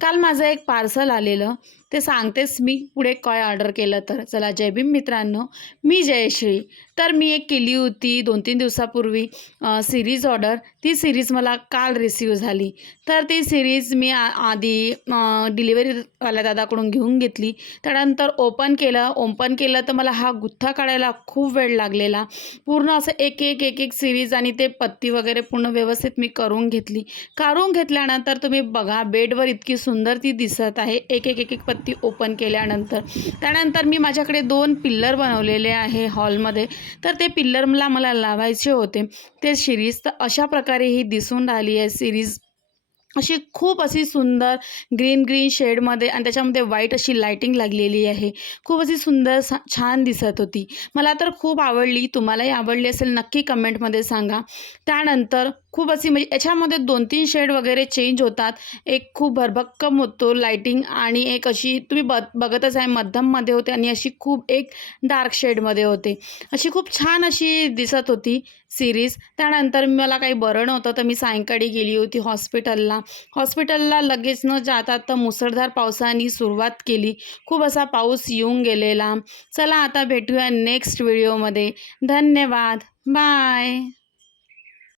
काल माझं एक पार्सल आलेलं, ते सांगतेच मी पुढे काय ऑर्डर केलं तर. चला जय भीम मित्रांनो, मी जयश्री. तर मी एक केली होती 2-3 दिवसापूर्वी सीरीज ऑर्डर. ती सीरीज मला काल रिसीव्ह झाली. तर ती सीरीज मी आधी डिलिव्हरीवाल्या दादाकडून घेऊन घेतली. त्यानंतर ओपन केलं तर मला हा गुत्था काढायला खूप वेळ लागलेला. पूर्ण असं एक-एक सीरीज आणि ते पत्ती वगैरे पूर्ण व्यवस्थित मी करून घेतली. काढून घेतल्यानंतर तुम्ही बघा बेडवर इतकी सुंदर ती दिसत आहे एक पत्ती ओपन केल्यानंतर. त्यानंतर मी माझ्याकडे 2 पिल्लर बनवलेले आहे हॉलमध्ये. तर ते पिल्लर मला लावायचे होते ते सिरीज. तर अशा प्रकारे ही दिसून राहिली आहे सिरीज. अशी खूप अशी सुंदर ग्रीन शेडमध्ये आणि त्याच्यामध्ये व्हाईट अशी लाइटिंग लागलेली आहे. खूप अशी सुंदर छान दिसत होती. मला तर खूप आवडली. तुम्हालाही आवडली असेल नक्की कमेंटमध्ये सांगा. त्यानंतर खूप अशी म्हणजे याच्यामध्ये 2-3 शेड वगैरे चेंज होतात. एक खूप भरभक्कम होतो लाइटिंग आणि एक अशी तुम्ही बघतच आहे मध्यममध्ये होते आणि अशी खूप एक डार्क शेडमध्ये होते. अशी खूप छान अशी दिसत होती सीरीज. त्यानंतर मला काही बरं नव्हतं तर मी सायंकाळी गेली होती हॉस्पिटलला लगेच न जाता तर मुसळधार पावसाने सुरुवात केली. खूप असा पाऊस येऊन गेलेला. चला आता भेटूया नेक्स्ट व्हिडिओमध्ये. धन्यवाद. बाय.